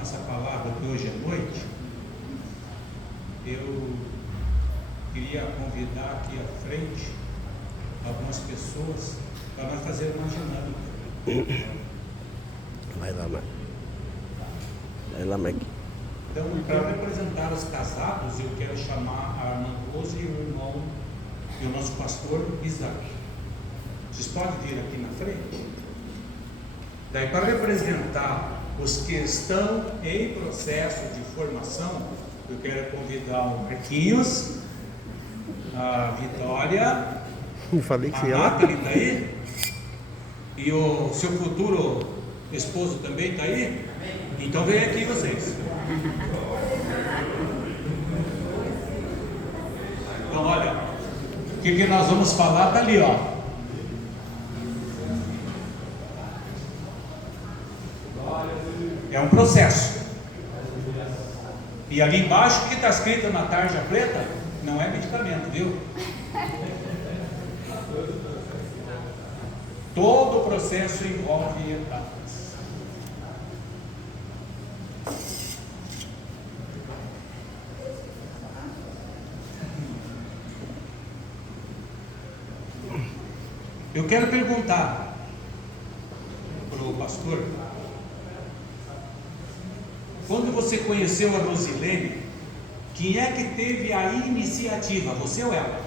essa palavra de hoje à noite, eu queria convidar aqui à frente algumas pessoas para nós fazer uma dinâmica. Vai lá, Mac. Então, para representar os casados, eu quero chamar a irmã Rose e o irmão e o nosso pastor Isaac. Vocês podem vir aqui na frente? Daí, para representar os que estão em processo de formação, eu quero convidar o Marquinhos, a Vitória, Eu falei que a você ia lá. Nathalie está aí, e o seu futuro esposo também está aí? Então vem aqui vocês. Então olha, o que nós vamos falar está ali, ó. É um processo. E ali embaixo, o que está escrito na tarja preta? Não é medicamento, viu? Todo o processo envolve etapas. Eu quero perguntar para o pastor, quando você conheceu a Rosilene, quem é que teve a iniciativa, você ou ela?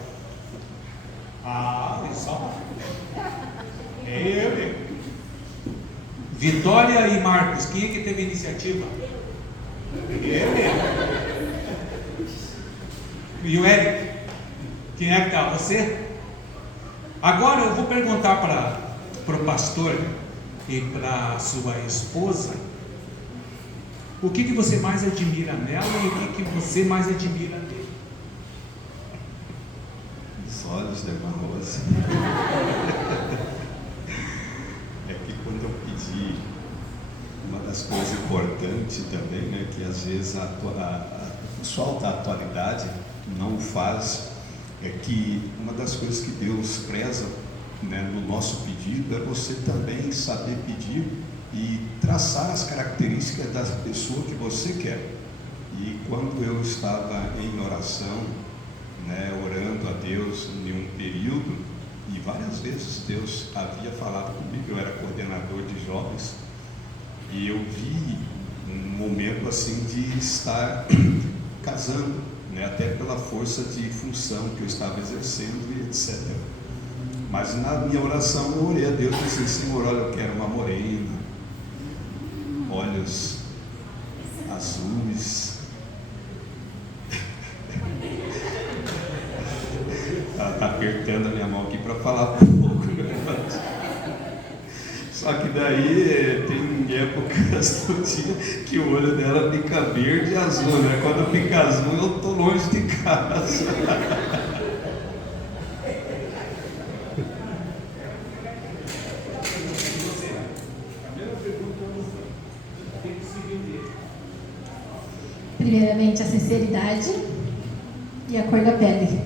Ah, só eu. Vitória e Marcos, quem é que teve a iniciativa? Eu mesmo. E o Eric? Quem é que tá? Você? Agora eu vou perguntar para o pastor e para a sua esposa, o que você mais admira nela e o que você mais admira nele? Os olhos da irmã Rose. É que quando eu pedi, uma das coisas importantes também, né, que às vezes o pessoal da atualidade não faz, é que uma das coisas que Deus preza, né, no nosso pedido é você também saber pedir e traçar as características da pessoa que você quer. E quando eu estava em oração, né, orando a Deus em um período, e várias vezes Deus havia falado comigo, eu era coordenador de jovens, e eu vi um momento assim de estar casando, né, até pela força de função que eu estava exercendo e etc. Mas na minha oração eu orei a Deus e disse: Senhor, olha, eu quero uma morena, olhos azuis. Ela está apertando a minha mão aqui para falar pouco, só que daí tem épocas do dia que o olho dela fica verde e azul, né? Quando fica azul eu estou longe de casa. Primeiramente, a sinceridade e a cor da pele.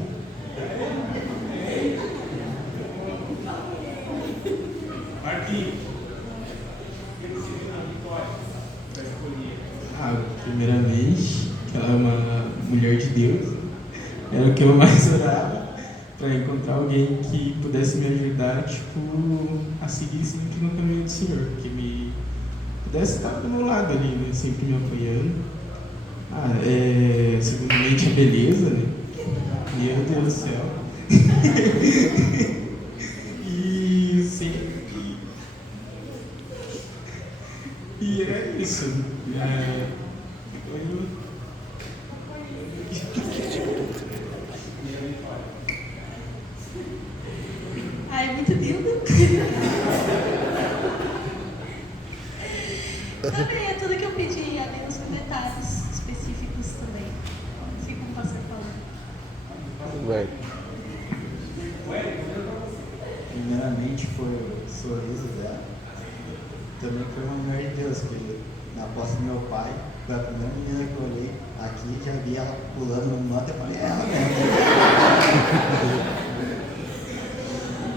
Marquinhos, primeiramente, que ela é uma mulher de Deus, era o que eu mais orava, para encontrar alguém que pudesse me ajudar, a seguir sempre no caminho do Senhor, que me pudesse estar do meu lado ali, né, sempre me apoiando. Segundamente, a beleza, né? Meu Deus do céu. E é isso. É muito lindo. Também é tudo que eu pedi, além dos detalhes específicos também. Assim como o pastor falou. Vai. Primeiramente foi o sorriso dela. Também foi uma mulher de Deus, porque na posse do meu pai, foi a primeira menina que eu olhei aqui, já vi ela pulando no manto, eu falei, é ela mesmo.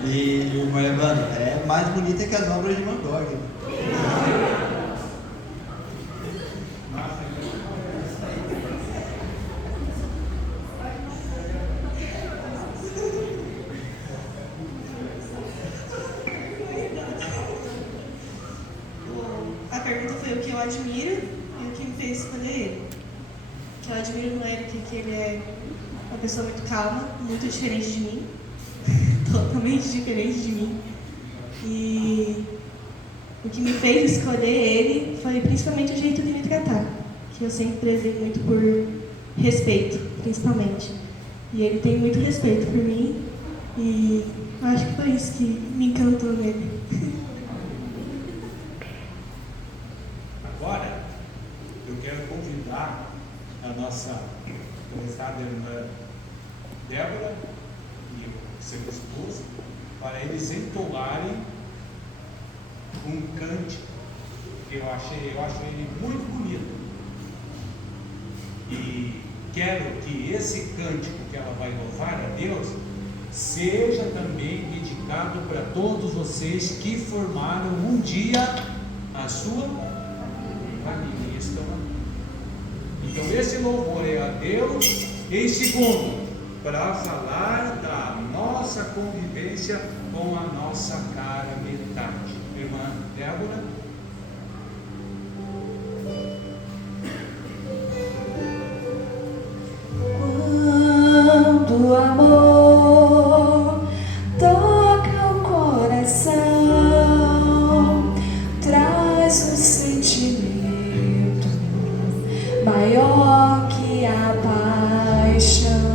E o irmão Evandro, é mais bonita que as obras de Van Gogh. pergunta foi o que eu admiro e o que me fez escolher ele. O que eu admiro no Eric é que ele é uma pessoa muito calma, muito diferente de mim. Totalmente diferente de mim. E o que me fez escolher ele foi principalmente o jeito de me tratar, que eu sempre prezei muito por respeito, principalmente. E ele tem muito respeito por mim e acho que foi isso que me encantou nele. Agora, eu quero convidar a nossa prezada irmã Débora e o seu esposo para eles entoarem um cântico que eu acho ele muito bonito. E quero que esse cântico que ela vai louvar a Deus seja também dedicado para todos vocês que formaram um dia a sua família. Então esse louvor é a Deus. Em segundo, para falar da nossa convivência com a nossa cara metade. Irmã Débora. Quando o amor toca o coração, traz um sentimento maior que a paixão.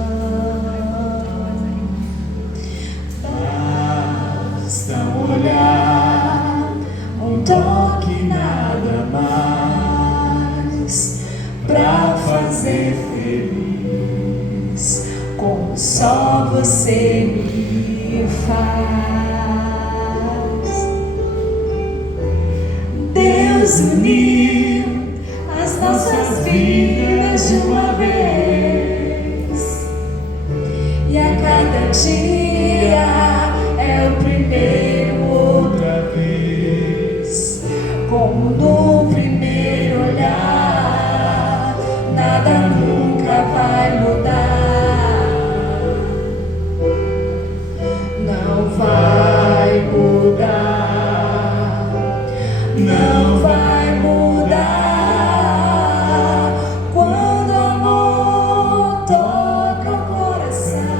Basta olhar, um toque, nada mais, pra fazer feliz, como só você me faz. Deus uniu as nossas vidas de uma vez, e a cada dia é o primeiro outra vez. Como no primeiro olhar, nada nunca vai mudar. Não vai mudar, não vai mudar. Quando o amor toca o coração,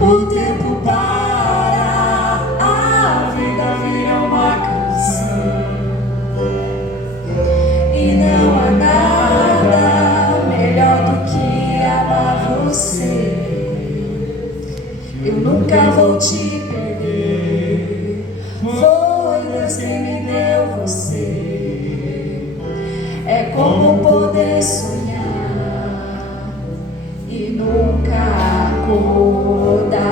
o tempo para, a vida vira uma canção, e não há nada melhor do que amar você. Eu nunca vou te perder, foi Deus quem me deu você. É como poder sonhar e nunca acordar.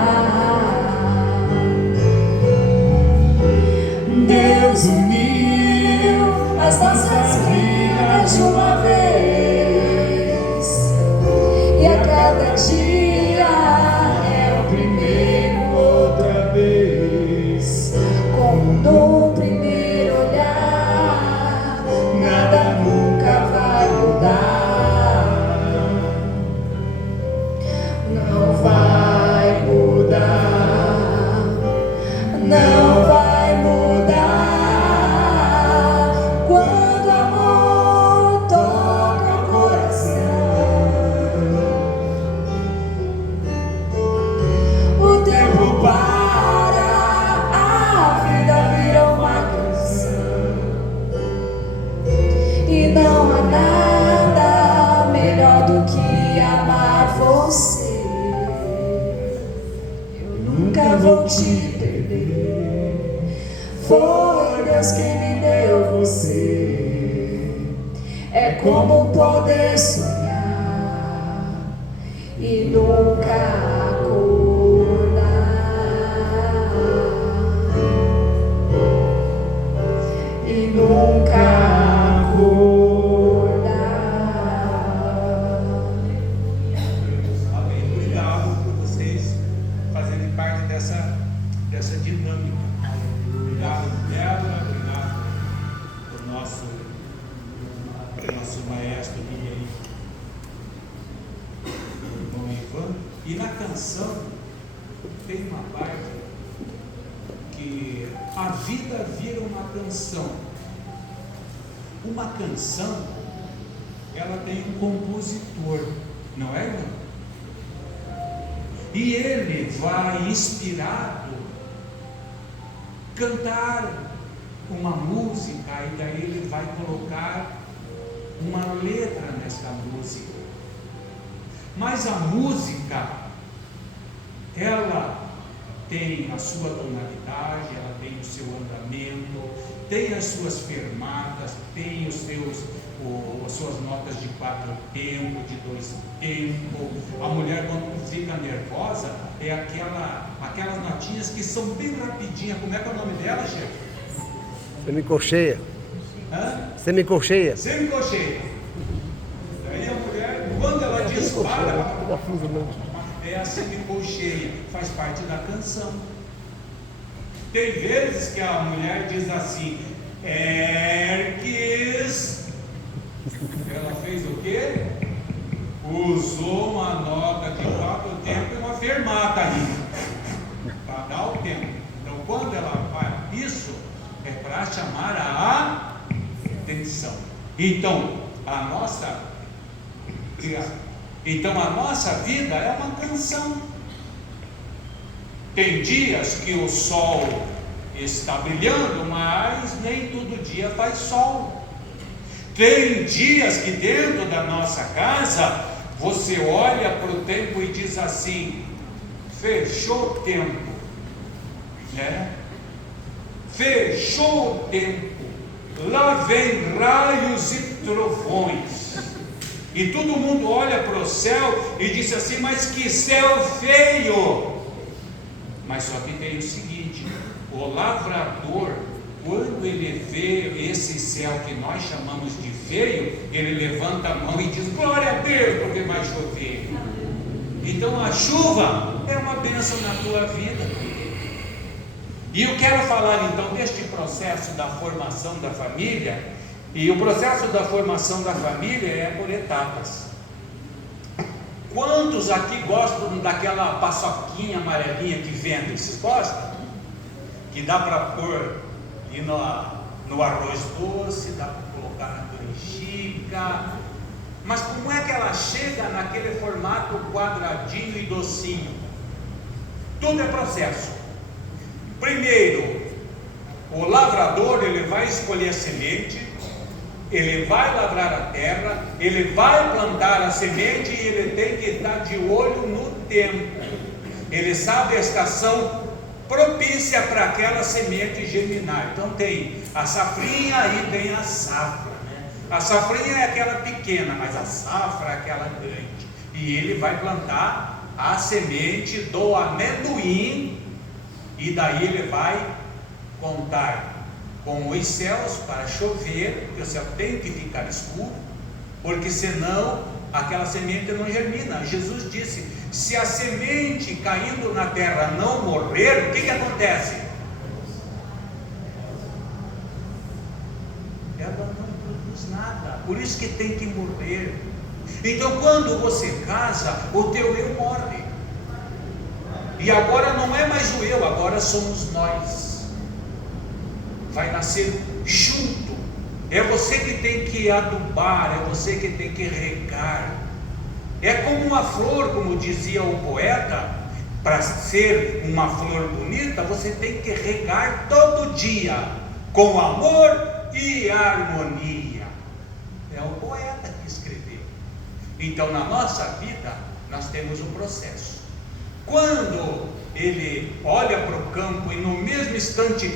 Deus uniu as nossas vidas de uma vez, e a cada dia é o primeiro outra vez. Como no primeiro olhar, nada nunca vai mudar. Não vai mudar, não vai mudar. Quando o amor toca o coração, o tempo para, a vida vira uma canção, e não há nada melhor do que amar você. Eu nunca vou te perder, foi Deus quem me deu você. É como poder sonhar e nunca acordar, e nunca acordar. Amém. Obrigado por vocês fazerem parte dessa dinâmica. Obrigado, Débora. Obrigado ao nosso maestro aí, o irmão Ivan. E na canção tem uma parte que que a vida vira uma canção. Uma canção, ela tem um compositor, não é, irmão? E ele vai, inspirado, cantar uma música, e daí ele vai colocar uma letra nessa música. Mas a música, ela tem a sua tonalidade, ela tem o seu andamento, tem as suas fermatas, tem as suas notas de 4 tempos, de 2 tempos. A mulher, quando fica nervosa, é aquelas notinhas que são bem rapidinhas. Como é que é o nome dela, chefe? Semicolcheia. Hã? Semicolcheia. Semicolcheia. Daí a mulher, quando ela dispara, é a semicolcheia, faz parte da canção. Tem vezes que a mulher diz assim: Erques. Ela fez o quê? Usou uma nota de 4 tempos e uma fermata ali, para dar o tempo. Então, quando ela faz isso, é para chamar a atenção. Então, a nossa vida é uma canção. Tem dias que o sol está brilhando, mas nem todo dia faz sol. Tem dias que dentro da nossa casa você olha para o tempo e diz assim: fechou o tempo, né? Fechou o tempo, lá vem raios e trovões, e todo mundo olha para o céu e diz assim: mas que céu feio! Mas só que tem o seguinte: o lavrador, quando ele vê esse céu que nós chamamos de feio, ele levanta a mão e diz: glória a Deus, porque vai chover. Então a chuva é uma bênção na tua vida. E eu quero falar então deste processo da formação da família. E o processo da formação da família é por etapas. Quantos aqui gostam daquela paçoquinha amarelinha que vende? Vocês gostam? Que dá para pôr ali no arroz doce, dá para colocar na canjica. Mas como é que ela chega naquele formato quadradinho e docinho? Tudo é processo. Primeiro, o lavrador, ele vai escolher a semente, ele vai lavrar a terra, ele vai plantar a semente e ele tem que estar de olho no tempo. Ele sabe a estação propícia para aquela semente germinar. Então tem a safrinha e tem a safra, né? A safrinha é aquela pequena, mas a safra é aquela grande. E ele vai plantar a semente do amendoim, e daí ele vai contar com os céus para chover, porque o céu tem que ficar escuro, porque senão aquela semente não germina. Jesus disse: se a semente caindo na terra não morrer, o que acontece? Ela não produz nada, por isso que tem que morrer. Então quando você casa, o teu eu morre. E agora não é mais o eu, agora somos nós. Vai nascer junto. É você que tem que adubar, é você que tem que regar. É como uma flor, como dizia o poeta: para ser uma flor bonita, você tem que regar todo dia, com amor e harmonia. É o poeta que escreveu. Então, na nossa vida, nós temos um processo. Quando ele olha para o campo e no mesmo instante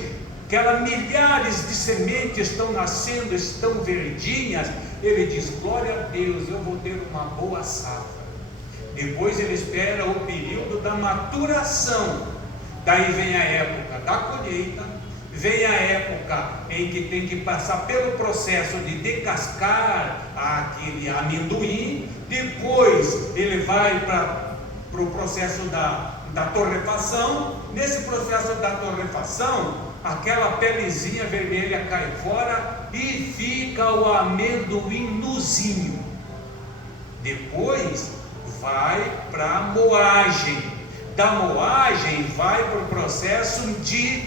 aquelas milhares de sementes estão nascendo, estão verdinhas, ele diz: glória a Deus, eu vou ter uma boa safra. Depois ele espera o período da maturação. Daí vem a época da colheita, vem a época em que tem que passar pelo processo de descascar aquele amendoim. Depois ele vai para o processo da torrefação. Nesse processo da torrefação, aquela pelezinha vermelha cai fora e fica o amendoim nuzinho. Depois vai para a moagem. Da moagem vai para o processo de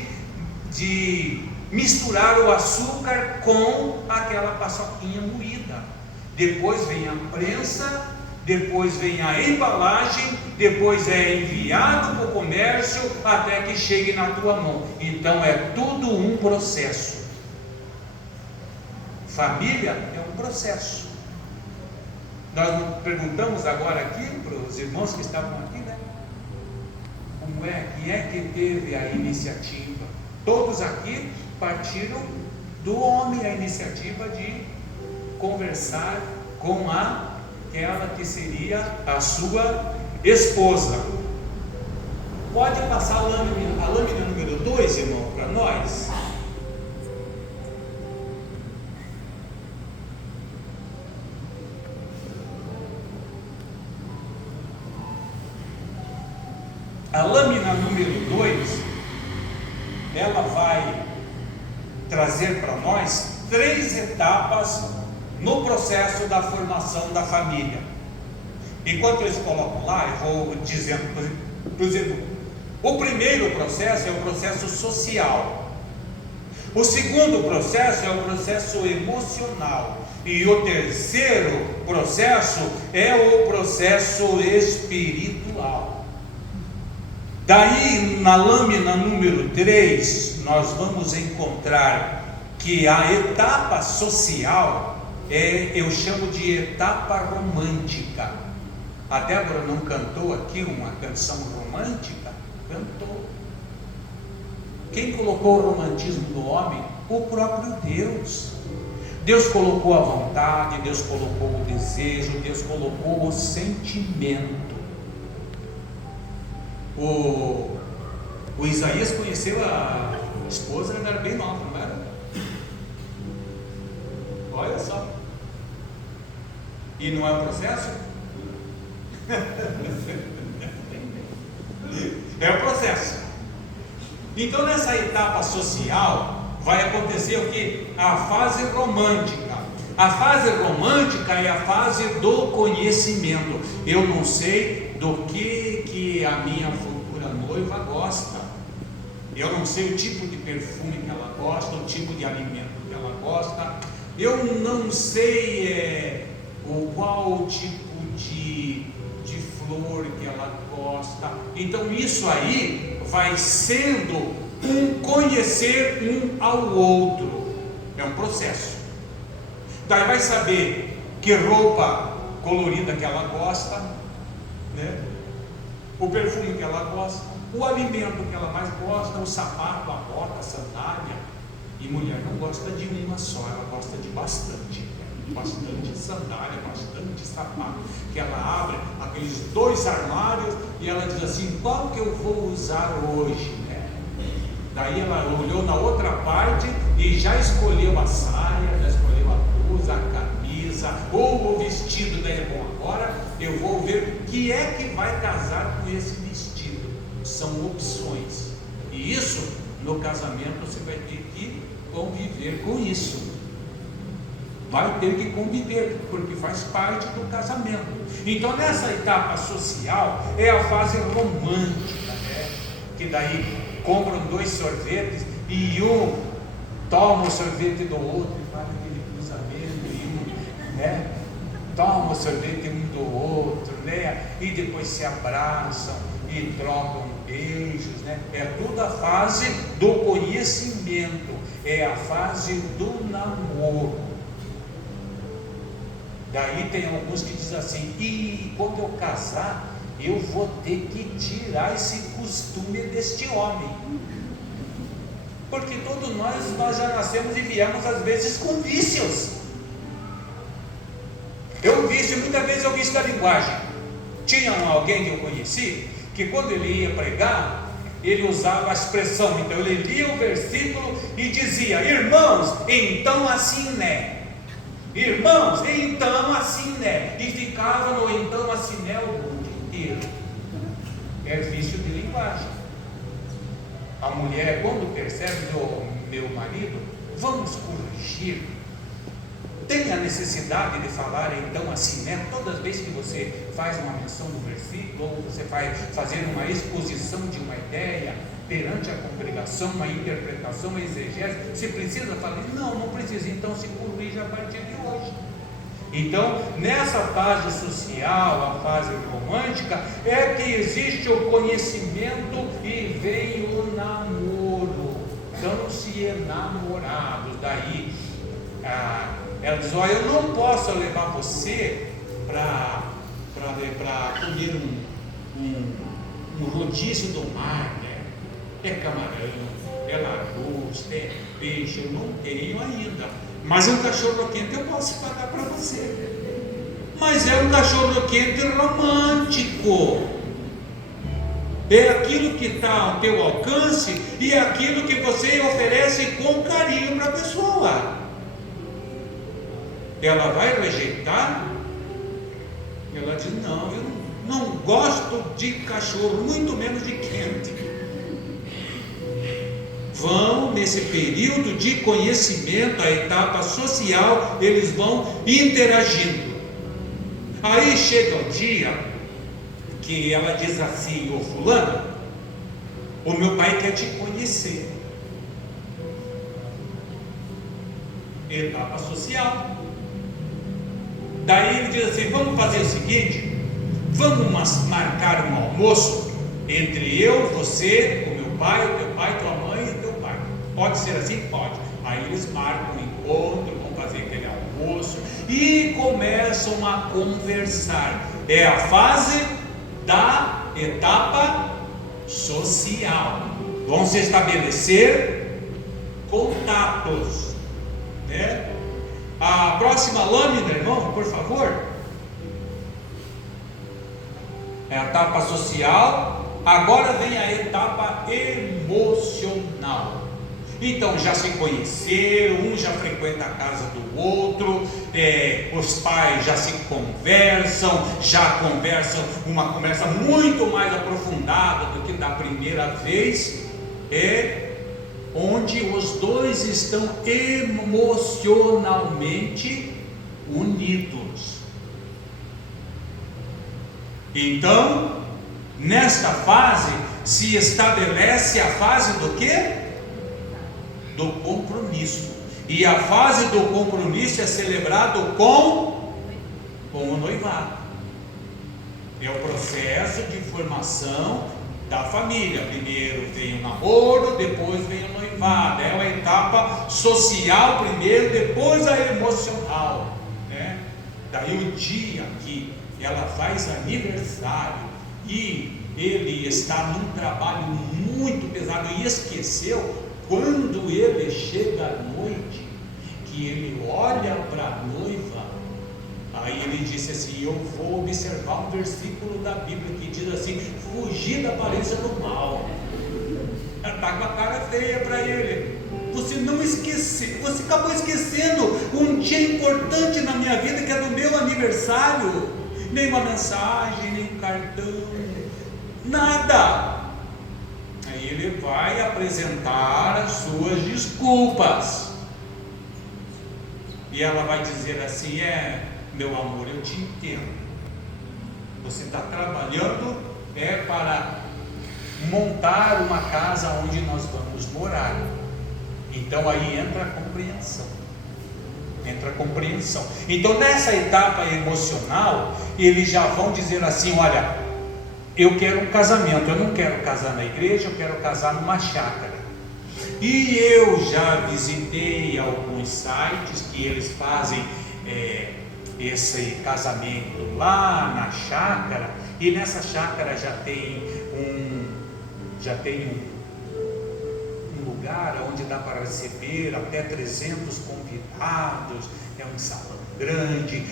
de misturar o açúcar com aquela paçoquinha moída. Depois vem a prensa, depois vem a embalagem, depois é enviado para o comércio até que chegue na tua mão. Então é tudo um processo. Família é um processo. Nós perguntamos agora aqui para os irmãos que estavam aqui, né? Quem é que teve a iniciativa? Todos aqui partiram do homem a iniciativa de conversar com aquela que seria a sua esposa. Pode passar a lâmina número 2, irmão, para nós. A lâmina número 2, ela vai trazer para nós 3 etapas no processo da formação da família. Enquanto eles colocam lá, eu vou dizendo para os irmãos. O primeiro processo é o processo social. O segundo processo é o processo emocional. E o terceiro processo é o processo espiritual. Daí, na lâmina número 3, nós vamos encontrar que a etapa social eu chamo de etapa romântica. A Débora não cantou aqui uma canção romântica? Cantou. Quem colocou o romantismo no homem? O próprio Deus. Deus colocou a vontade, Deus colocou o desejo, Deus colocou o sentimento. O Isaías conheceu a esposa, ela era bem nova, não era? Olha só. E não é um processo? É um processo. Então, nessa etapa social, vai acontecer o que? A fase romântica. A fase romântica é a fase do conhecimento. Eu não sei do que a minha futura noiva gosta. Eu não sei o tipo de perfume que ela gosta, o tipo de alimento que ela gosta. Eu não sei qual tipo de flor que ela gosta. Então isso aí vai sendo um conhecer um ao outro. É um processo. Daí vai saber que roupa colorida que ela gosta, né? O perfume que ela gosta, o alimento que ela mais gosta, o sapato, a bota, a sandália. E mulher não gosta de uma só, ela gosta de bastante. Bastante sandália, bastante sapato. Que ela abre aqueles 2 armários e ela diz assim: qual que eu vou usar hoje? Daí ela olhou na outra parte e já escolheu a saia, já escolheu a blusa, a camisa ou o vestido. Daí, bom, agora eu vou ver o que é que vai casar com esse vestido. São opções. E isso, no casamento, você vai ter que conviver com isso. Vai ter que conviver, porque faz parte do casamento. Então, nessa etapa social, é a fase romântica, né? Que daí compram 2 sorvetes e um toma o sorvete do outro e faz aquele cruzamento e né? Toma o sorvete um do outro, né? E depois se abraçam e trocam beijos, né? É tudo a fase do conhecimento, é a fase do namoro. Daí tem alguns que dizem assim: e quando eu casar, eu vou ter que tirar esse costume deste homem, porque todos nós já nascemos e viemos às vezes com vícios. Muitas vezes eu vício da linguagem. Tinha alguém que eu conheci, que quando ele ia pregar, ele usava a expressão, então ele lia o versículo e dizia: irmãos, então assim né. Irmãos, então assim né. E ficava no então assim né o mundo inteiro. É vício de linguagem. A mulher, quando percebe, meu marido, vamos corrigir. Tem a necessidade de falar então assim né, todas as vezes que você faz uma menção do versículo, ou você vai fazer uma exposição de uma ideia, perante a congregação, uma interpretação, uma exegese. Você precisa falar? Não, não precisa. Então se corrige a partir de hoje. Então, nessa fase social, a fase romântica, é que existe o conhecimento e vem o namoro. Dão-se enamorados. Daí, ela diz: olha, eu não posso levar você para comer um rodízio do mar, né? É camarão, é lagosta, é peixe, eu não tenho ainda. Mas um cachorro quente eu posso pagar para você. Mas é um cachorro quente romântico. É aquilo que está ao teu alcance e é aquilo que você oferece com carinho para a pessoa. Ela vai rejeitar? Ela diz: não, eu não gosto de cachorro, muito menos de quente. Vão, nesse período de conhecimento, a etapa social, eles vão interagindo. Aí chega o dia que ela diz assim: ô fulano, o meu pai quer te conhecer. Etapa social. Daí ele diz assim: vamos fazer o seguinte, vamos marcar um almoço entre eu, você, o meu pai, o teu pai, tua mãe e teu pai. Pode ser assim? Pode. Aí eles marcam um encontro, vão fazer aquele almoço e começam a conversar. É a fase da etapa social. Vão se estabelecer contatos, né? A próxima lâmina, irmão, por favor. É a etapa social. Agora vem a etapa emocional. Então já se conheceram, um já frequenta a casa do outro, os pais já se conversam, já conversam uma conversa muito mais aprofundada do que da primeira vez, onde os dois estão emocionalmente unidos. Então, nesta fase se estabelece a fase do quê? Do compromisso. E a fase do compromisso é celebrado com o noivado. É o processo de formação da família. Primeiro vem o namoro, depois vem o noivado. É uma etapa social primeiro, depois a emocional, né? Daí o dia que ela faz aniversário e ele está num trabalho muito pesado e esqueceu, quando ele chega à noite, que ele olha para a noiva, aí ele disse assim: eu vou observar um versículo da Bíblia que diz assim: fugir da aparência do mal. Ela está com a cara feia para ele. Você não esqueceu, você acabou esquecendo um dia importante na minha vida, que é do meu aniversário. Nem uma mensagem, nem um cartão, nada. Aí ele vai apresentar as suas desculpas. E ela vai dizer assim: meu amor, eu te entendo. Você está trabalhando para montar uma casa onde nós vamos morar. Então aí entra a compreensão. Então nessa etapa emocional, eles já vão dizer assim: olha, eu quero um casamento, eu não quero casar na igreja, eu quero casar numa chácara. E eu já visitei alguns sites que eles fazem esse casamento lá na chácara, e nessa chácara já tem um lugar onde dá para receber até 300 convidados, é um salão grande,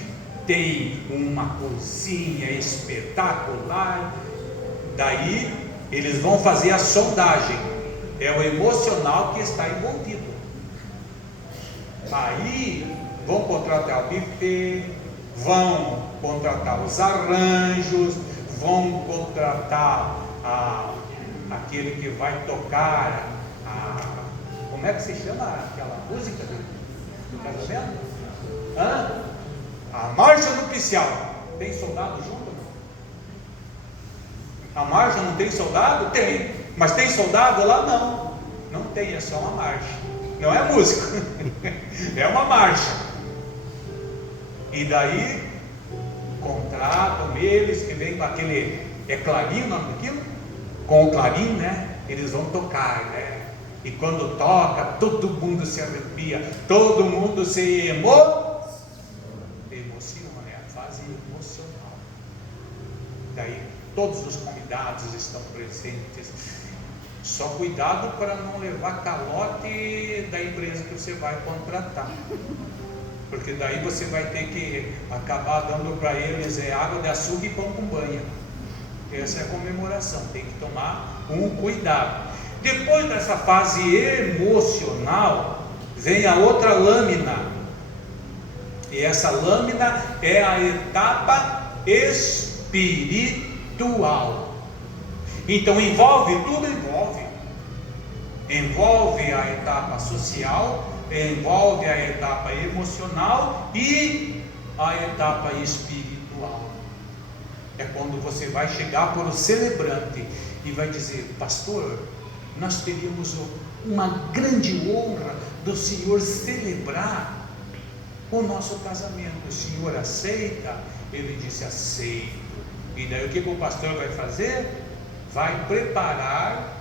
tem uma cozinha espetacular. Daí eles vão fazer a sondagem, é o emocional que está envolvido. Aí vão contratar o buffet, vão contratar os arranjos, vão contratar aquele que vai tocar como é que se chama aquela música do casamento? A marcha nupcial. Tem soldado junto? A marcha não tem soldado? Tem. Mas tem soldado lá? Não. Não tem, é só uma marcha. Não é música, é uma marcha. E daí contratam eles que vêm com aquele, é clarim o nome daquilo? Com o clarim, né? Eles vão tocar, né? E quando toca, todo mundo se arrepia, todo mundo se emociona, é a fase emocional. Daí todos os convidados estão presentes. Só cuidado para não levar calote da empresa que você vai contratar, porque daí você vai ter que acabar dando para eles água de açúcar e pão com banha. Essa é a comemoração, tem que tomar um cuidado. Depois dessa fase emocional, vem a outra lâmina, e essa lâmina é a etapa espiritual. Então envolve tudo, envolve a etapa social, envolve a etapa emocional e a etapa espiritual. É quando você vai chegar para o celebrante e vai dizer: pastor, nós teríamos uma grande honra do senhor celebrar o nosso casamento. O senhor aceita? Ele disse: aceito. E daí o que o pastor vai fazer? Vai preparar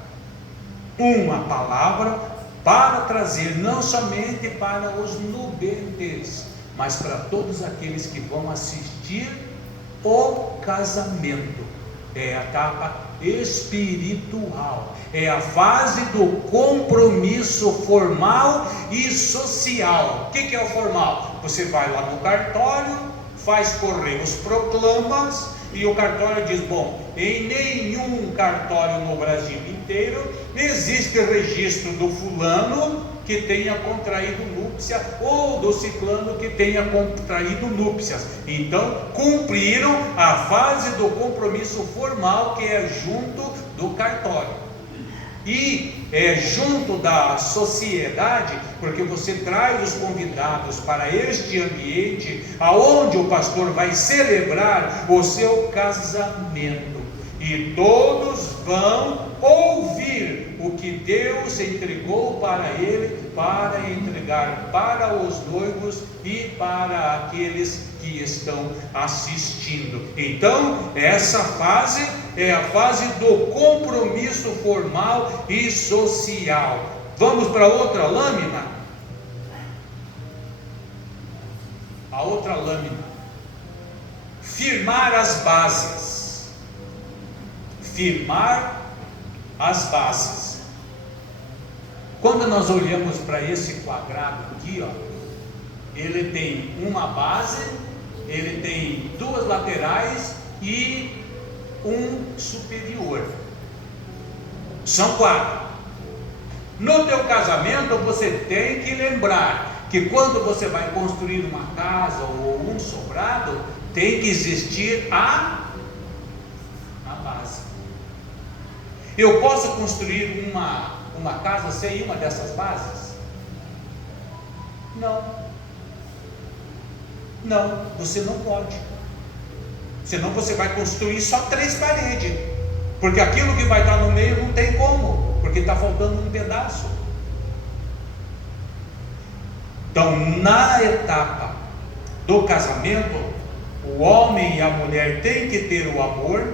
uma palavra para trazer não somente para os nubentes, mas para todos aqueles que vão assistir o casamento. É a etapa espiritual, é a fase do compromisso formal e social. O que é o formal? Você vai lá no cartório, faz correr os proclamas, e o cartório diz: bom, em nenhum cartório no Brasil inteiro existe registro do fulano que tenha contraído núpcia ou do ciclano que tenha contraído núpcias. Então cumpriram a fase do compromisso formal, que é junto do cartório. E é junto da sociedade, porque você traz os convidados para este ambiente aonde o pastor vai celebrar o seu casamento, e todos vão ouvir o que Deus entregou para ele, para entregar para os noivos e para aqueles que estão assistindo. Então essa fase é a fase do compromisso formal e social. Vamos para outra lâmina. A outra lâmina: firmar as bases. Firmar as bases. Quando nós olhamos para esse quadrado aqui, ó, ele tem uma base, ele tem duas laterais e um superior. São 4. No teu casamento você tem que lembrar que quando você vai construir uma casa ou um sobrado, tem que existir a base. Eu posso construir uma casa sem uma dessas bases? Não, você não pode. Senão você vai construir só 3 paredes, porque aquilo que vai estar no meio não tem como, porque está faltando um pedaço. Então, na etapa do casamento, o homem e a mulher têm que ter o amor,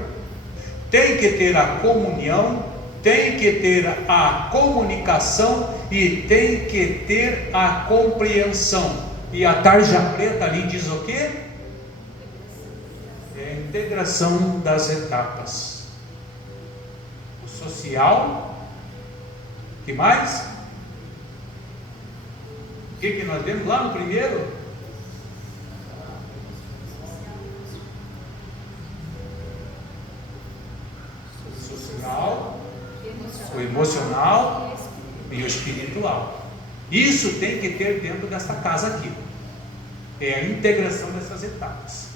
tem que ter a comunhão, tem que ter a comunicação e tem que ter a compreensão. E a tarja preta ali diz o quê? É a integração das etapas. O social, que mais? O que nós vemos lá no primeiro? O social, o emocional e o espiritual. Isso tem que ter dentro dessa casa aqui. É a integração dessas etapas.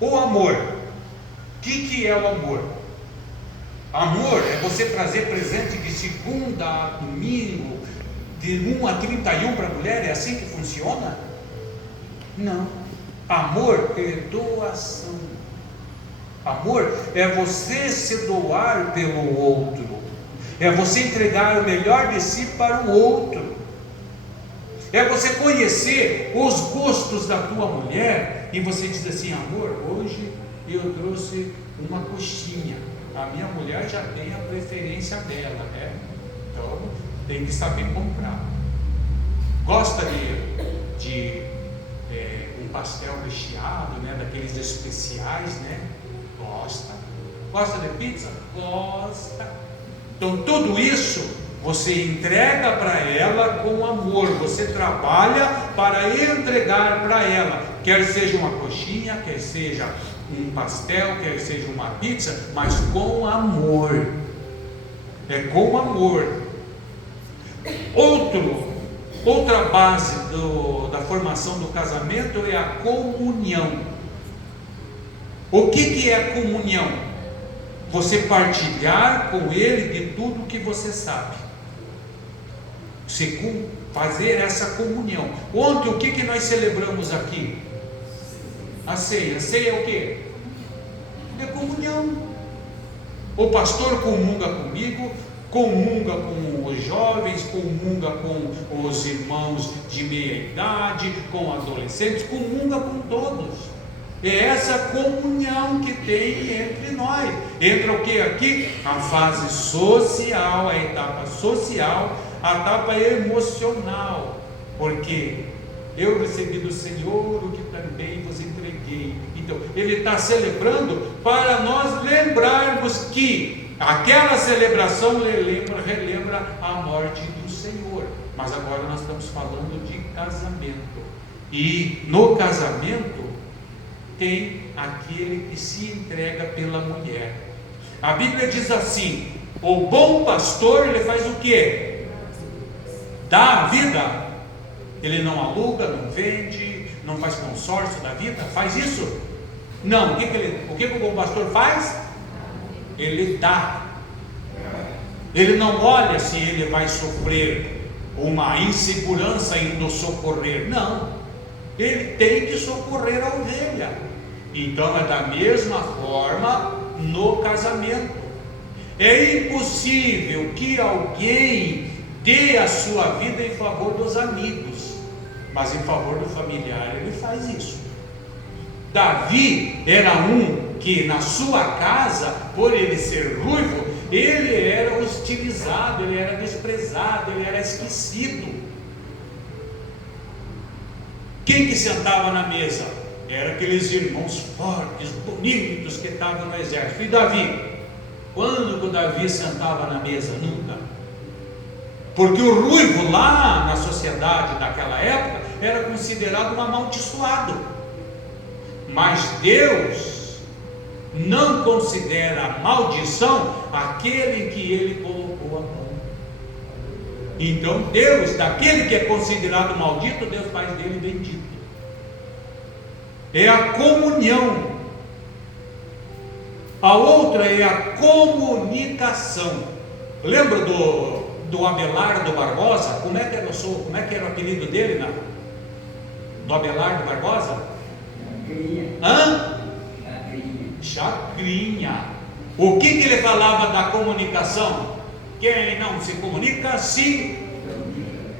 O amor. O que é o amor? Amor é você trazer presente de segunda a domingo, de 1 a 31 para a mulher. É assim que funciona? Não. Amor é doação. Amor é você se doar pelo outro, é você entregar o melhor de si para o outro, é você conhecer os gostos da tua mulher e você diz assim: amor, hoje eu trouxe uma coxinha, a minha mulher já tem a preferência dela, né? Então tem que saber comprar. Gosta de um pastel recheado, né? Daqueles especiais, né? Gosta. Gosta de pizza? Gosta. Então tudo isso você entrega para ela com amor, você trabalha para entregar para ela, quer seja uma coxinha, quer seja um pastel, quer seja uma pizza, mas com amor. É com amor. Outra base da formação do casamento é a comunhão. O que é comunhão? Você partilhar com ele de tudo que você sabe. Você fazer essa comunhão. Ontem o que nós celebramos aqui? A ceia. A ceia é o quê? É comunhão. O pastor comunga comigo, comunga com os jovens, comunga com os irmãos de meia idade, com adolescentes, comunga com todos. É essa comunhão que tem entre nós. Entra o que aqui? A fase social, a etapa social, a etapa emocional. Porque eu recebi do Senhor o que também vos entreguei. Então, ele está celebrando para nós lembrarmos que aquela celebração relembra a morte do Senhor. Mas agora nós estamos falando de casamento. E no casamento tem aquele que se entrega pela mulher. A Bíblia diz assim: o bom pastor, ele faz o quê? Dá a vida. Ele não aluga, não vende, não faz consórcio da vida. Faz isso? Não. O que o bom pastor faz? Ele dá. Ele não olha se ele vai sofrer uma insegurança indo socorrer. Não. Ele tem que socorrer a ovelha. Então é da mesma forma no casamento. É impossível que alguém dê a sua vida em favor dos amigos, mas em favor do familiar ele faz isso. Davi era um que na sua casa, por ele ser ruivo, ele era hostilizado, ele era desprezado, ele era esquecido. Quem que sentava na mesa? Eram aqueles irmãos fortes, bonitos que estavam no exército. E Davi? Quando que o Davi sentava na mesa? Nunca. Porque o ruivo lá na sociedade daquela época era considerado um amaldiçoado. Mas Deus não considera maldição aquele em que ele colocou a mão. Então Deus, daquele que é considerado maldito, Deus faz dele bendito. É a comunhão. A outra é a comunicação. Lembra do Abelardo Barbosa? Como é que era o apelido dele, do Abelardo Barbosa? Chacrinha. O que ele falava da comunicação? Quem não se comunica, se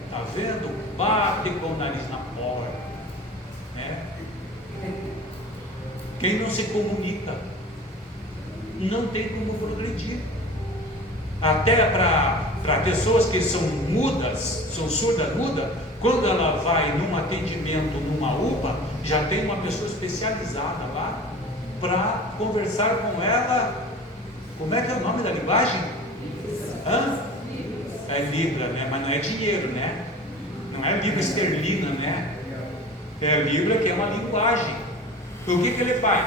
está vendo? Bate com o nariz na porta, né? Quem não se comunica não tem como progredir. Até para pessoas que são mudas, são surda-muda, quando ela vai num atendimento numa UPA, já tem uma pessoa especializada lá para conversar com ela. Como é que é o nome da linguagem? É Libra, né? Mas não é dinheiro, né? Não é Libra esterlina, né? É Libra, que é uma linguagem. O que ele faz?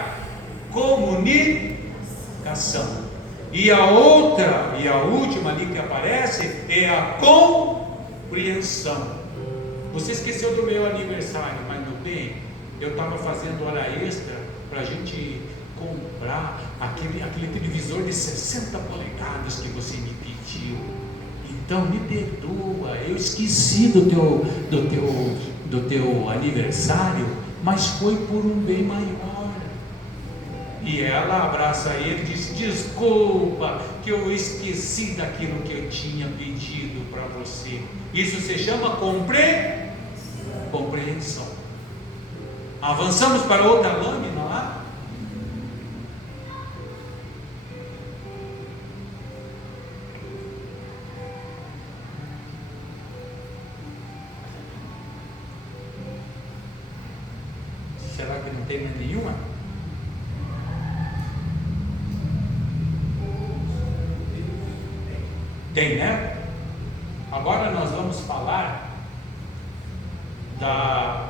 Comunicação. E a outra, e a última ali que aparece, é a compreensão. Você esqueceu do meu aniversário, mas meu bem, eu estava fazendo hora extra para a gente comprar aquele televisor de 60 polegadas que você me pediu. Então me perdoa, eu esqueci do teu aniversário, mas foi por um bem maior. E ela abraça ele e diz: desculpa, que eu esqueci daquilo que eu tinha pedido para você. Isso se chama compreensão. Avançamos para outra lâmina lá. Será que não tem mais nenhuma? Tem, né? Agora nós vamos falar da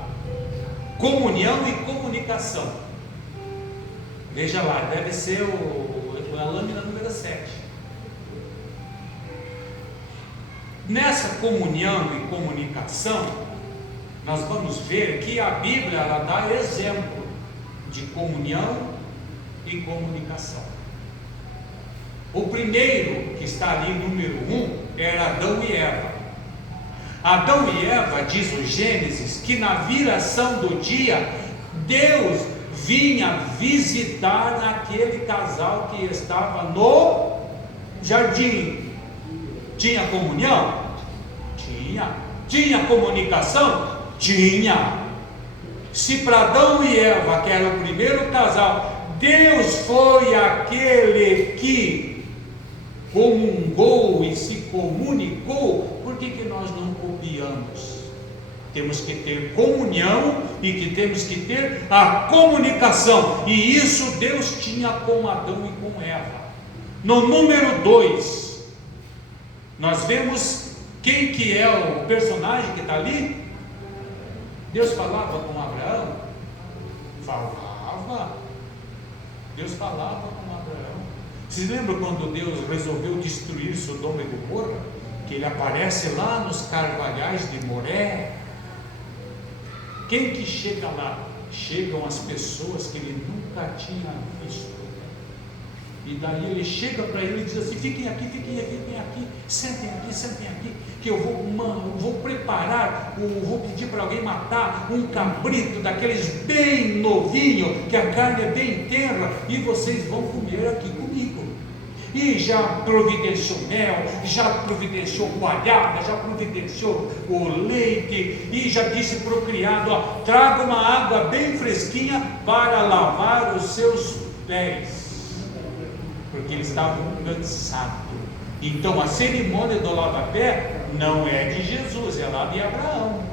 comunhão e comunicação. Veja lá, deve ser a lâmina número 7. Nessa comunhão e comunicação, nós vamos ver que a Bíblia ela dá exemplo de comunhão e comunicação. O primeiro que está ali, número 1, era Adão e Eva. Adão e Eva, diz o Gênesis, que na viração do dia, Deus vinha visitar aquele casal que estava no jardim. Tinha comunhão? Tinha. Tinha comunicação? Tinha. Se para Adão e Eva, que era o primeiro casal, Deus foi aquele que comungou e se comunicou, por que nós não copiamos? Temos que ter comunhão e que temos que ter a comunicação, e isso Deus tinha com Adão e com Eva. No número 2, nós vemos quem que é o personagem que está ali. Deus falava com Abraão? Falava. Deus falava com Abraão. Vocês lembram quando Deus resolveu destruir Sodoma e Gomorra? Que ele aparece lá nos carvalhais de Moré. Quem que chega lá? Chegam as pessoas que ele nunca tinha visto. E daí ele chega para ele e diz assim: fiquem aqui, sentem aqui, que eu vou preparar, vou pedir para alguém matar um cabrito daqueles bem novinho, que a carne é bem tenra, e vocês vão comer aqui comigo. E já providenciou mel, já providenciou coalhada, já providenciou o leite, e já disse para o criado: ó, traga uma água bem fresquinha para lavar os seus pés, porque eles estavam cansados. Então a cerimônia do lava-pé não é de Jesus, é lá de Abraão.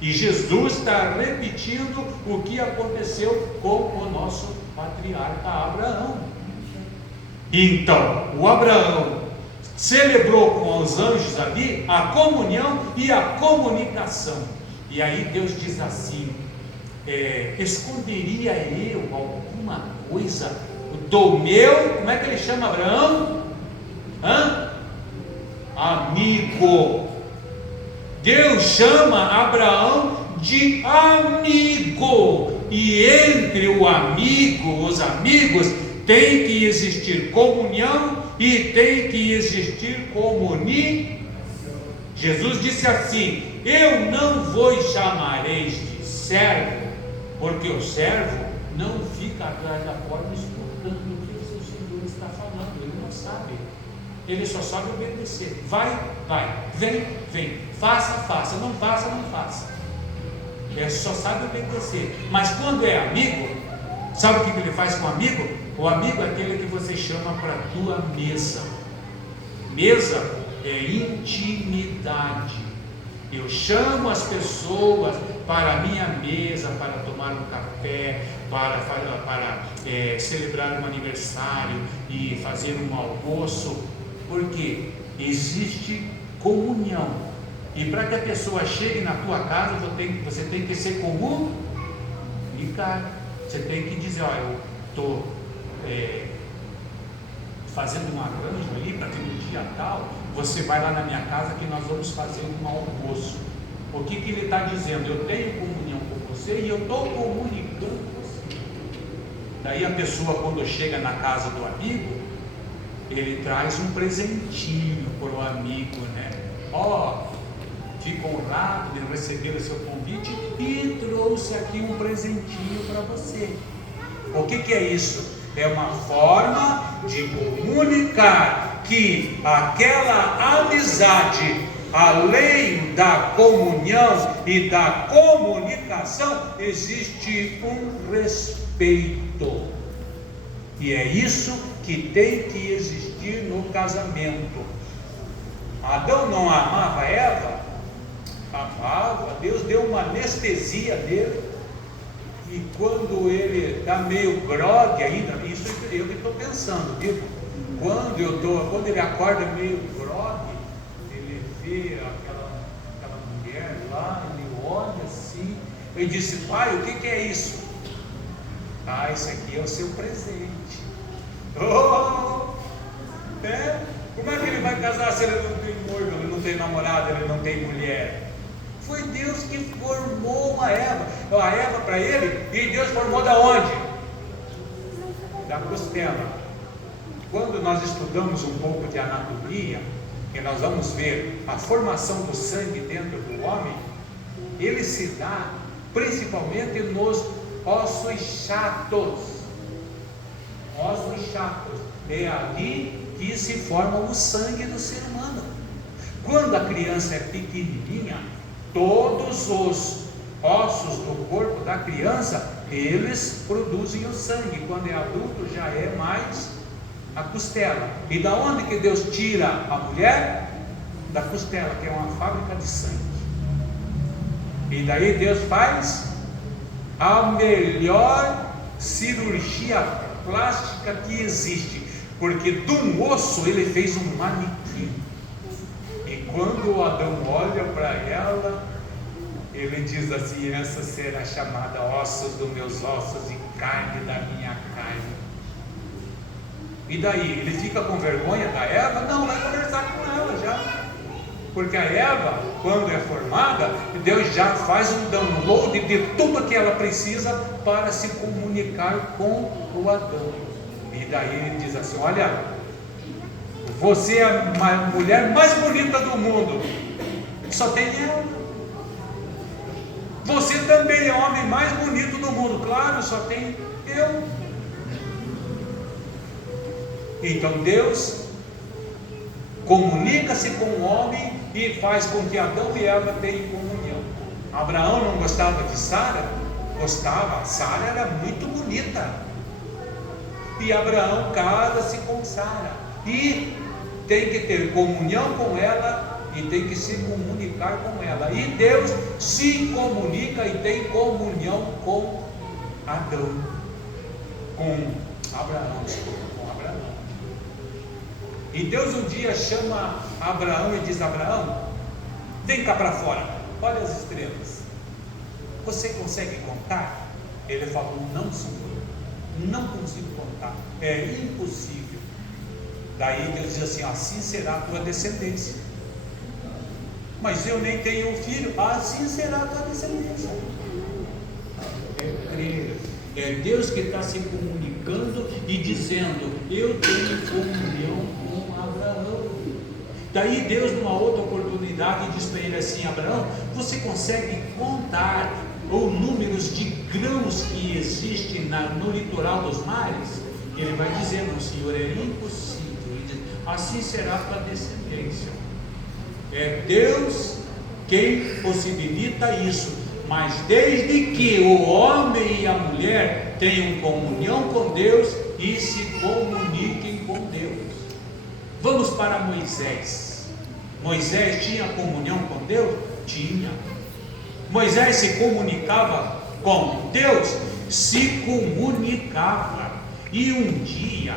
E Jesus está repetindo o que aconteceu com o nosso patriarca Abraão. Então, o Abraão celebrou com os anjos ali a comunhão e a comunicação. E aí Deus diz assim: esconderia eu alguma coisa do meu, como é que ele chama Abraão? Amigo. Deus chama Abraão de amigo, e entre o amigo, os amigos, tem que existir comunhão e tem que existir comunicação. Jesus disse assim: eu não vos chamareis de servo, porque o servo não fica atrás da porta escutando o que o seu Senhor está falando, ele não sabe, ele só sabe obedecer. Vai, vem, faça, não faça. Ele só sabe obedecer. Mas quando é amigo, sabe o que ele faz com o amigo? O amigo é aquele que você chama para a tua mesa. Mesa é intimidade. Eu chamo as pessoas para a minha mesa, para tomar um café, para celebrar um aniversário e fazer um almoço, porque existe comunhão. E para que a pessoa chegue na tua casa, você tem que ser comunicar. Você tem que dizer: olha, eu estou fazendo um arranjo ali para que no dia tal você vai lá na minha casa que nós vamos fazer um almoço. O que ele está dizendo? Eu tenho comunhão com você e eu estou comunicando com você. Daí a pessoa, quando chega na casa do amigo, ele traz um presentinho para o amigo, né? Fico honrado de receber o seu convite e trouxe aqui um presentinho para você. O que é isso? É uma forma de comunicar que aquela amizade, além da comunhão e da comunicação, existe um respeito. E é isso que tem que existir no casamento. Adão não amava Eva? Amava. Deus deu uma anestesia nele. E quando ele está meio grogue ainda, isso eu que estou pensando, viu? Quando ele acorda meio grogue, ele vê aquela mulher lá, ele olha assim, ele disse: pai, o que é isso? Ah, isso aqui é o seu presente. Oh! Como é que ele vai casar se ele não tem noivo, ele não tem namorado, ele não tem mulher? Foi Deus que formou a Eva para ele, e Deus formou da onde? Da costela. Quando nós estudamos um pouco de anatomia, e nós vamos ver a formação do sangue dentro do homem, ele se dá principalmente nos ossos chatos. Ossos chatos. É ali que se forma o sangue do ser humano. Quando a criança é pequenininha, todos os ossos do corpo da criança, eles produzem o sangue. Quando é adulto, já é mais a costela. E da onde que Deus tira a mulher? Da costela, que é uma fábrica de sangue. E daí Deus faz a melhor cirurgia plástica que existe, porque de um osso ele fez um manequim. E quando o Adão olha para ela, ele diz assim: essa será chamada ossos dos meus ossos e carne da minha carne. E daí, ele fica com vergonha da Eva? Não, vai conversar com ela já. Porque a Eva, quando é formada, Deus já faz um download de tudo que ela precisa para se comunicar com o Adão. E daí ele diz assim: olha, você é a mulher mais bonita do mundo, só tem ela. Você também é o homem mais bonito do mundo, claro, só tem eu. Então Deus comunica-se com o homem e faz com que Adão e Eva tenham comunhão. Abraão não gostava de Sara? Gostava. Sara era muito bonita. E Abraão casa-se com Sara e tem que ter comunhão com ela e tem que se comunicar com ela. E Deus se comunica e tem comunhão com Adão, com Abraão, com Abraão. E Deus um dia chama Abraão e diz: Abraão, vem cá para fora, olha as estrelas, você consegue contar? Ele falou: não, Senhor, não consigo contar, é impossível. Daí Deus diz assim: assim será a tua descendência. Mas eu nem tenho filho. Assim será a tua descendência. É crer. É Deus que está se comunicando e dizendo: eu tenho comunhão com Abraão. Daí Deus, numa outra oportunidade, diz para ele assim: Abraão, você consegue contar os números de grãos que existem no litoral dos mares? Ele vai dizer: não, Senhor, é impossível. Ele diz: assim será a tua descendência. É Deus quem possibilita isso, mas desde que o homem e a mulher tenham comunhão com Deus e se comuniquem com Deus. Vamos para Moisés. Moisés tinha comunhão com Deus? Tinha. Moisés se comunicava com Deus? Se comunicava. E um dia,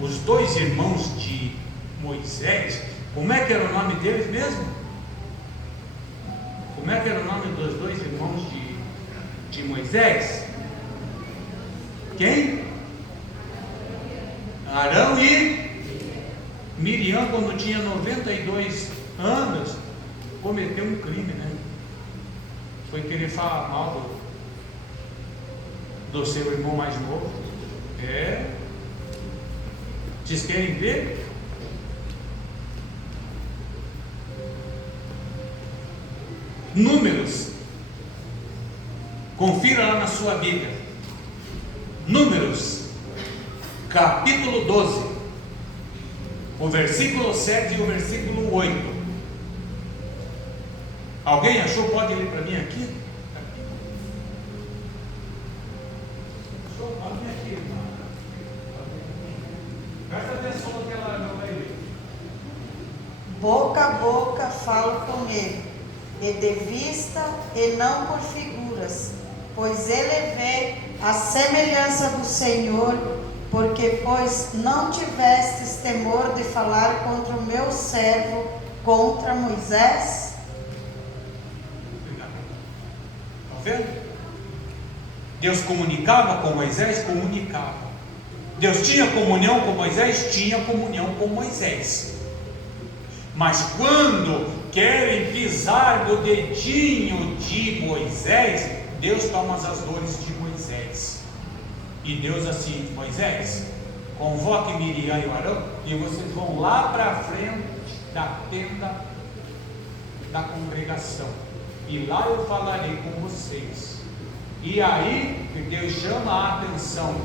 os dois irmãos de Moisés, como é que era o nome deles mesmo? Como é que era o nome dos dois irmãos de Moisés? Quem? Arão e Miriam, quando tinha 92 anos, cometeu um crime, né? Foi querer falar mal do seu irmão mais novo. Vocês querem ver? Números, confira lá na sua Bíblia, Números, capítulo 12, o versículo 7 e o versículo 8. Alguém achou? Pode ler para mim aqui? Pode vir aqui, irmão. Presta atenção no que ela vai ler. Boca a boca falo com ele, e de vista e não por figuras, pois ele vê a semelhança do Senhor, porque pois não tivestes temor de falar contra o meu servo, contra Moisés? Está vendo? Deus comunicava com Moisés? Comunicava. Deus tinha comunhão com Moisés? Tinha comunhão com Moisés. Mas quando querem pisar no dedinho de Moisés, Deus toma as dores de Moisés. E Deus assim: Moisés, convoque Miriam e Arão, e vocês vão lá para a frente da tenda da congregação, e lá eu falarei com vocês. E aí Deus chama a atenção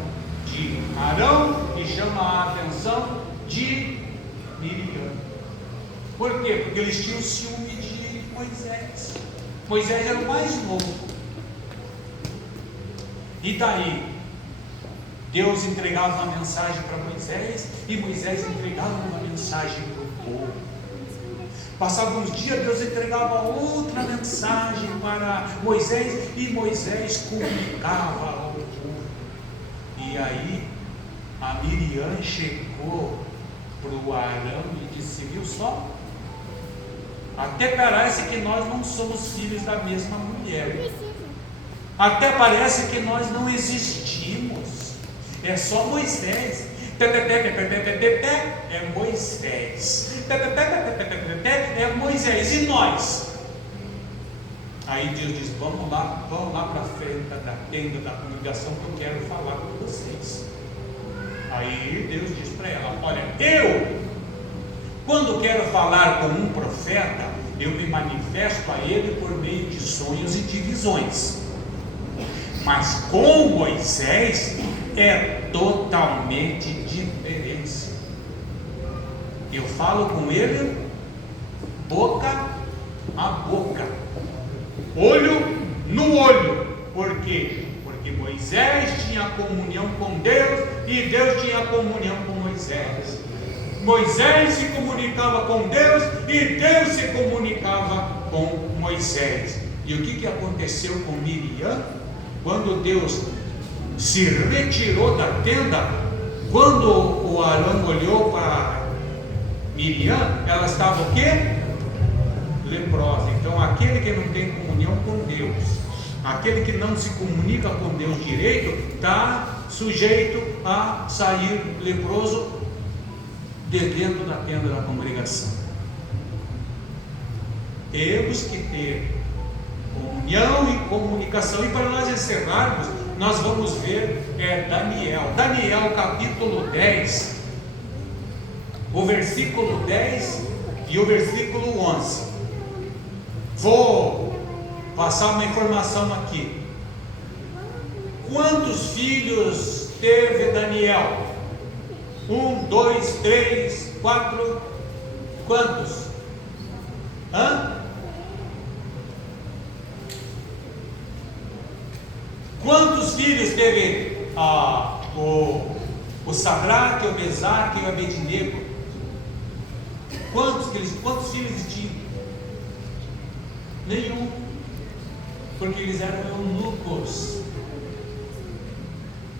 de Arão e chama a atenção de Miriam. Por quê? Porque eles tinham ciúme de Moisés. Moisés era o mais novo. E daí Deus entregava uma mensagem para Moisés, e Moisés entregava uma mensagem para o povo. Passavam uns dias, Deus entregava outra mensagem para Moisés, e Moisés comunicava ao povo. E aí a Miriam chegou para o Arão e disse: viu só? Até parece que nós não somos filhos da mesma mulher. Até parece que nós não existimos. É só Moisés. É Moisés. É Moisés. E nós? Aí Deus diz: vamos lá para frente da tenda da congregação, que eu quero falar com vocês. Aí Deus diz para ela: olha, quando quero falar com um profeta, eu me manifesto a ele por meio de sonhos e de visões. Mas com Moisés é totalmente diferente. Eu falo com ele boca a boca, olho no olho. Por quê? Porque Moisés tinha comunhão com Deus e Deus tinha comunhão com Moisés. Moisés se comunicava com Deus e Deus se comunicava com Moisés. E o que aconteceu com Miriam? Quando Deus se retirou da tenda, quando o Arão olhou para Miriam, ela estava o quê? Leprosa. Então aquele que não tem comunhão com Deus, aquele que não se comunica com Deus direito, está sujeito a sair leproso de dentro da tenda da congregação. Temos que ter comunhão e comunicação. E para nós encerrarmos, nós vamos ver Daniel capítulo 10, o versículo 10 e o versículo 11. Vou passar uma informação aqui. Quantos filhos teve Daniel? 1, 2, 3, 4. Quantos? Quantos filhos teve o Sadraque, o Mesaque e o Abednego? Quantos filhos eles tinham? Nenhum, porque eles eram eunucos.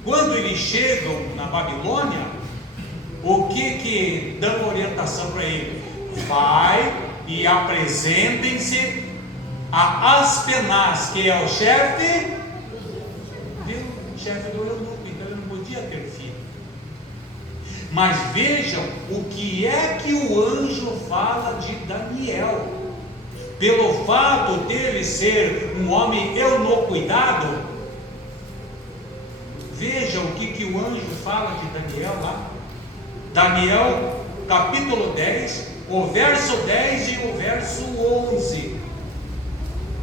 Quando eles chegam na Babilônia, o que dão orientação para ele? Vai e apresentem-se a Aspenaz, que é o chefe, chefe do eunuco. Então ele não podia ter filho. Mas vejam o que é que o anjo fala de Daniel. Pelo fato dele ser um homem eunucuidado, vejam o que o anjo fala de Daniel lá. Daniel capítulo 10, o verso 10 e o verso 11.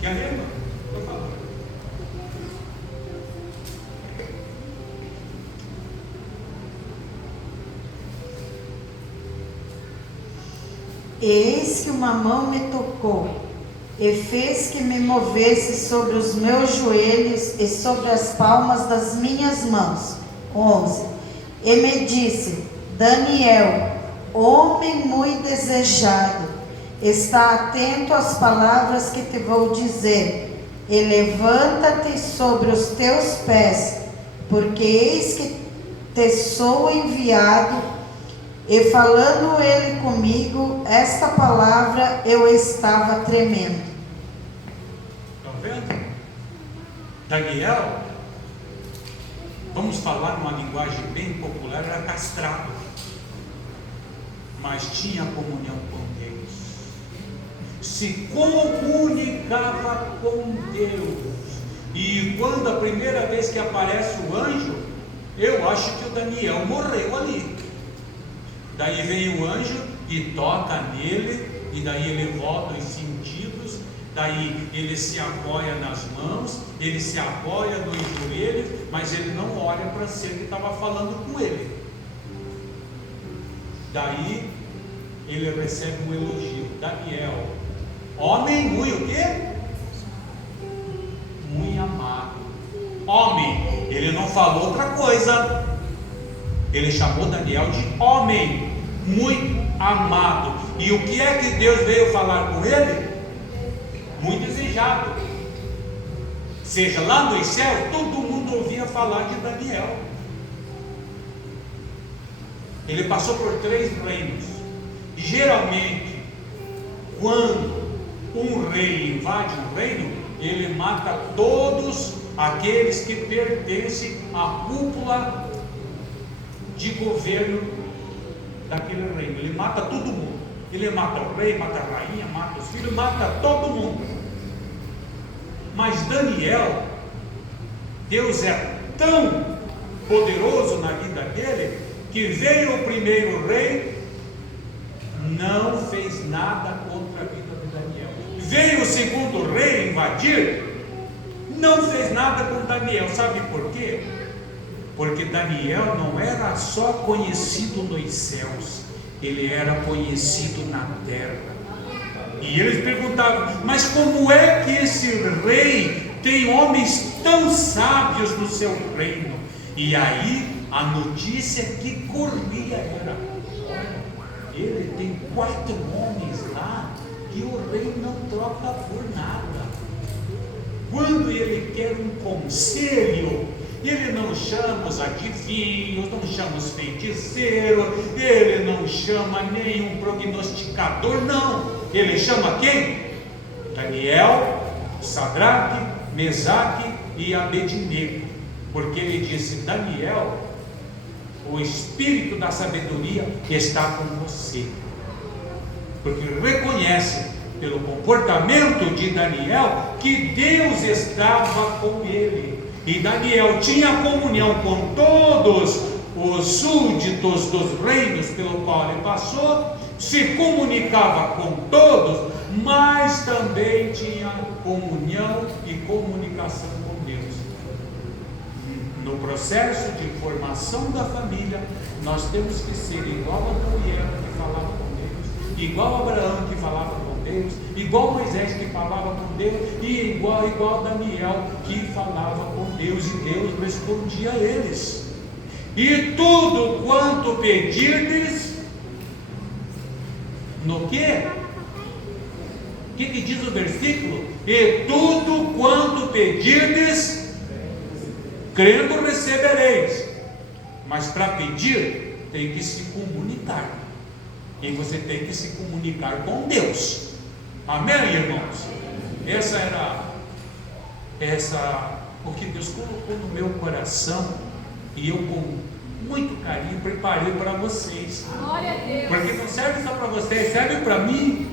Quer ler, irmão? Por favor. Eis que uma mão me tocou, e fez que me movesse sobre os meus joelhos e sobre as palmas das minhas mãos. 11. E me disse: Daniel, homem muito desejado, está atento às palavras que te vou dizer, e levanta-te sobre os teus pés, porque eis que te sou enviado. E falando ele comigo, esta palavra, eu estava tremendo. Estão vendo? Daniel, vamos falar numa linguagem bem popular, era castrado, mas tinha comunhão com Deus, se comunicava com Deus. E quando a primeira vez que aparece o anjo, eu acho que o Daniel morreu ali. Daí vem o anjo e toca nele, e daí ele volta os sentidos, daí ele se apoia nas mãos, ele se apoia no joelho, mas ele não olha para ser que estava falando com ele. Daí ele recebe um elogio: Daniel, homem muito o quê? Muito amado. Homem, ele não falou outra coisa. Ele chamou Daniel de homem, muito amado. E o que é que Deus veio falar com ele? Muito desejado. Seja lá nos céus, todo mundo ouvia falar de Daniel. Ele passou por 3 reinos. E geralmente, quando um rei invade um reino, ele mata todos aqueles que pertencem à cúpula de governo daquele reino. Ele mata todo mundo. Ele mata o rei, mata a rainha, mata os filhos, mata todo mundo. Mas Daniel, Deus é tão poderoso na vida dele, que veio o primeiro rei, não fez nada contra a vida de Daniel. Veio o segundo rei invadir, não fez nada com Daniel. Sabe por quê? Porque Daniel não era só conhecido nos céus, ele era conhecido na terra. E eles perguntavam: mas como é que esse rei tem homens tão sábios no seu reino? E aí a notícia que corria era: ele tem 4 homens lá que o rei não troca por nada. Quando ele quer um conselho, ele não chama os adivinhos, não chama os feiticeiros, ele não chama nenhum prognosticador, não. Ele chama quem? Daniel, Sadraque, Mesaque e Abednego. Porque ele disse: Daniel, o espírito da sabedoria está com você. Porque reconhece pelo comportamento de Daniel que Deus estava com ele. E Daniel tinha comunhão com todos os súditos dos reinos pelo qual ele passou, se comunicava com todos, mas também tinha comunhão e comunicação com Deus. No processo de formação da família, nós temos que ser igual a Daniel, que falava com Deus, igual a Abraão, que falava com Deus, igual Moisés, que falava com Deus, e igual Daniel, que falava com Deus, e Deus respondia a eles. E tudo quanto pedirdes, no quê? O que diz o versículo? E tudo quanto pedirdes, crendo recebereis. Mas para pedir, tem que se comunicar. E você tem que se comunicar com Deus. Amém, irmãos? Essa era o que Deus colocou no meu coração, e eu com muito carinho preparei para vocês. Glória a Deus. Porque não serve só para vocês, serve para mim.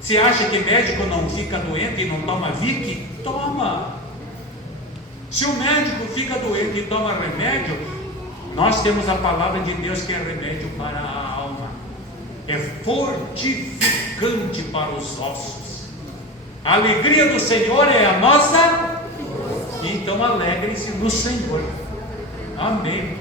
Você acha que médico não fica doente e não toma Vic? Toma. Se o médico fica doente e toma remédio, nós temos a palavra de Deus, que é remédio para a alma, é fortificante para os ossos. A alegria do Senhor é a nossa. Então alegrem-se no Senhor. Amém.